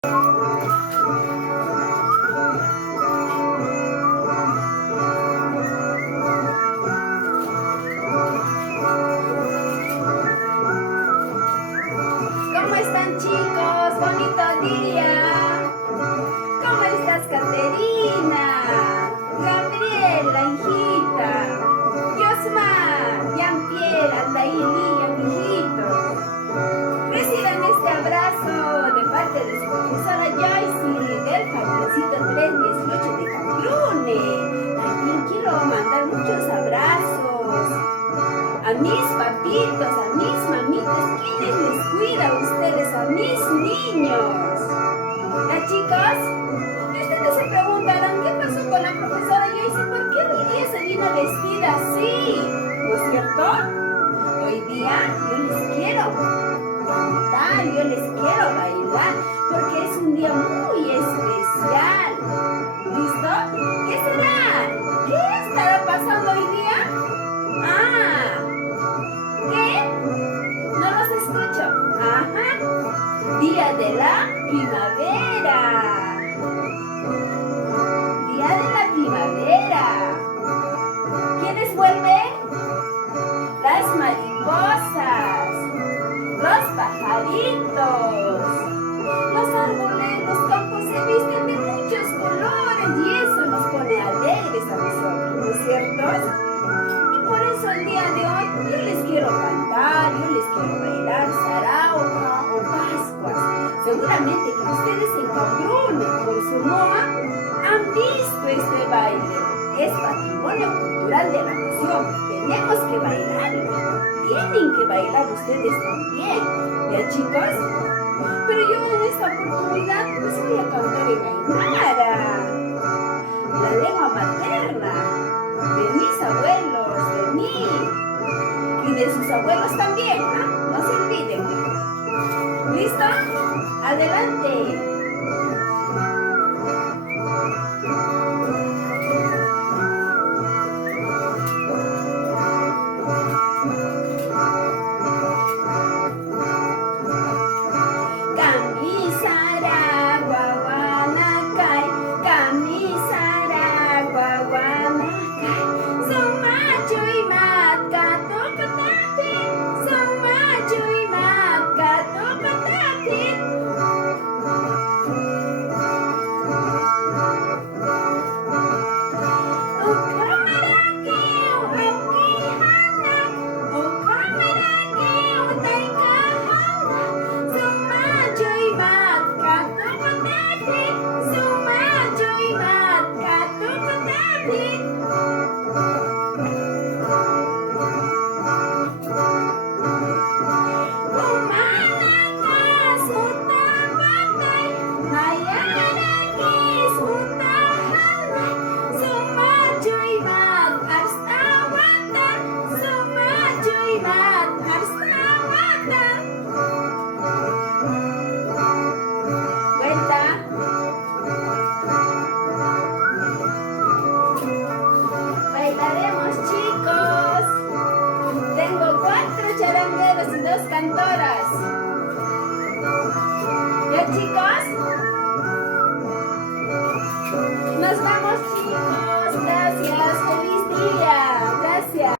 ¿Cómo están, chicos? Bonito día. ¿Cómo estás, Caterina? Gabriela, hijita. Yosmar, Jean-Pierre, Aldairi, hijitos. Reciban este abrazo de parte de su profesora Joyce del Jardíncito 318 de Cambrune. También quiero mandar muchos abrazos a mis papitos, a mis mamitas. ¿Quién les cuida a ustedes, a mis niños? ¿Ya, chicos? Y ustedes se preguntarán, ¿qué pasó con la profesora Joyce? ¿Por qué hoy día se vino vestida así? ¿No es cierto? Hoy día yo les quiero cantar, yo les quiero bailar, porque es un día muy especial. ¿Listo? ¿Qué será? ¿Qué estará pasando hoy día? ¿Qué? No los escucho. Ajá. Día de la primavera. Día de la primavera. ¿Quiénes vuelven? Las mariposas, los pajaritos, los árboles, los campos se visten de muchos colores y eso nos pone alegres a nosotros, ¿no es cierto? Y por eso el día de hoy yo les quiero cantar, yo les quiero bailar Sarauca o Pascuas. Seguramente que ustedes en Cambrune, por Sonoa, han visto este baile. Es patrimonio cultural de la nación. Tenemos que bailarlo. Tienen que bailar ustedes también. ¿Ya, chicos? Pero yo en esta oportunidad les voy a cantar en aymara, la lengua materna de mis abuelos, de mí y de sus abuelos también, ¿no? No se olviden. ¿Listo? Adelante.